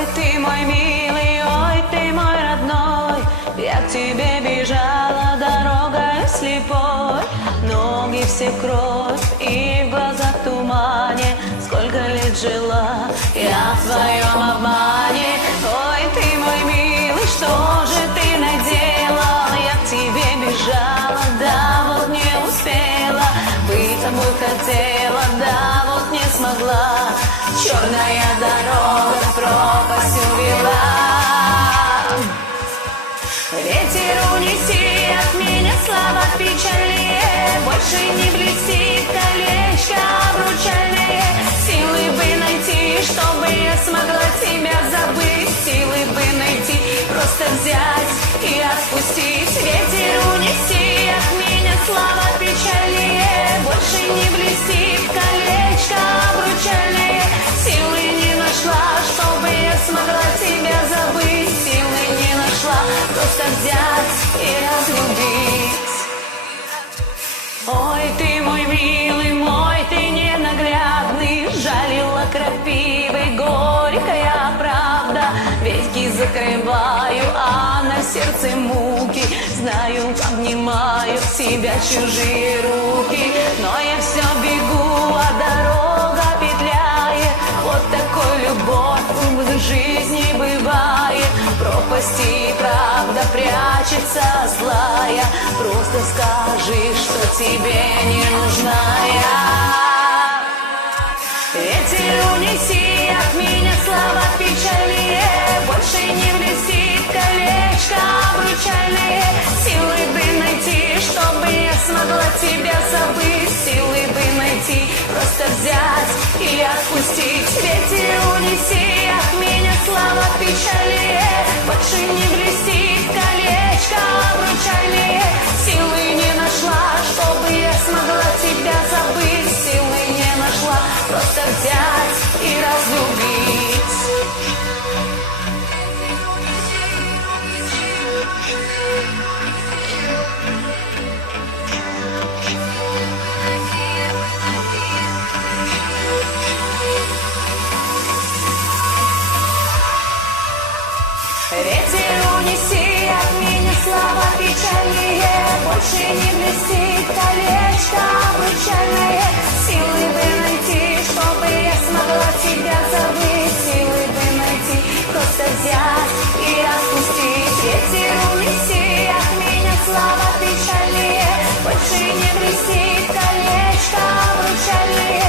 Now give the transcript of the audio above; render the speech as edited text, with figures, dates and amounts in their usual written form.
Ой, ты мой милый, ой, ты мой родной, я к тебе бежала дорогой слепой. Ноги все в кровь и в глазах тумане. Сколько лет жила я в твоем обмане. Ой, ты мой милый, что же ты наделал? Я к тебе бежала, да вот не успела. Быть тобой хотела, да вот не смогла. Черная дорога в пропасть увела. Ветер унеси от меня слова печальнее. Больше не блестит колечко обручальное. Силы бы найти, чтобы я смогла тебя забыть. Силы бы найти, просто взять и отпустить. Ветер унеси от меня слова печальнее. Больше не блестит колечко обручальное. Силы не нашла, чтобы я смогла тебя забыть. Силы не нашла, просто взять и разлюбить. Ой, ты мой милый, мой ты ненаглядный, жалила крапивой горькая правда. Веки закрываю, а на сердце муки. Знаю, обнимаю тебя чужие руки. Но я все бегу, а дорога петляет. Вот такой любовь в жизни бывает. В пропасти правда прячется злая. Просто скажи, что тебе не нужна я. Ветер унеси от меня слова печальнее. Больше не блестит колечко обручальное. Силы бы найти, чтобы я смогла тебя забыть. Силы бы найти, просто взять и отпустить. Ветер унеси от меня слова печальнее. Больше не блестит колечко обручальное. Силы не нашла, чтобы я смогла тебя забыть. Силы не нашла, просто взять и разлюбить. Ветер унеси от меня слова печальнее. Больше не блестит колечко обручальное. Силы бы найти, чтобы я смогла тебя забыть. Силы бы найти, просто взять и отпустить. Ветер унеси от меня слова печальнее. Больше не блестит колечко обручальное.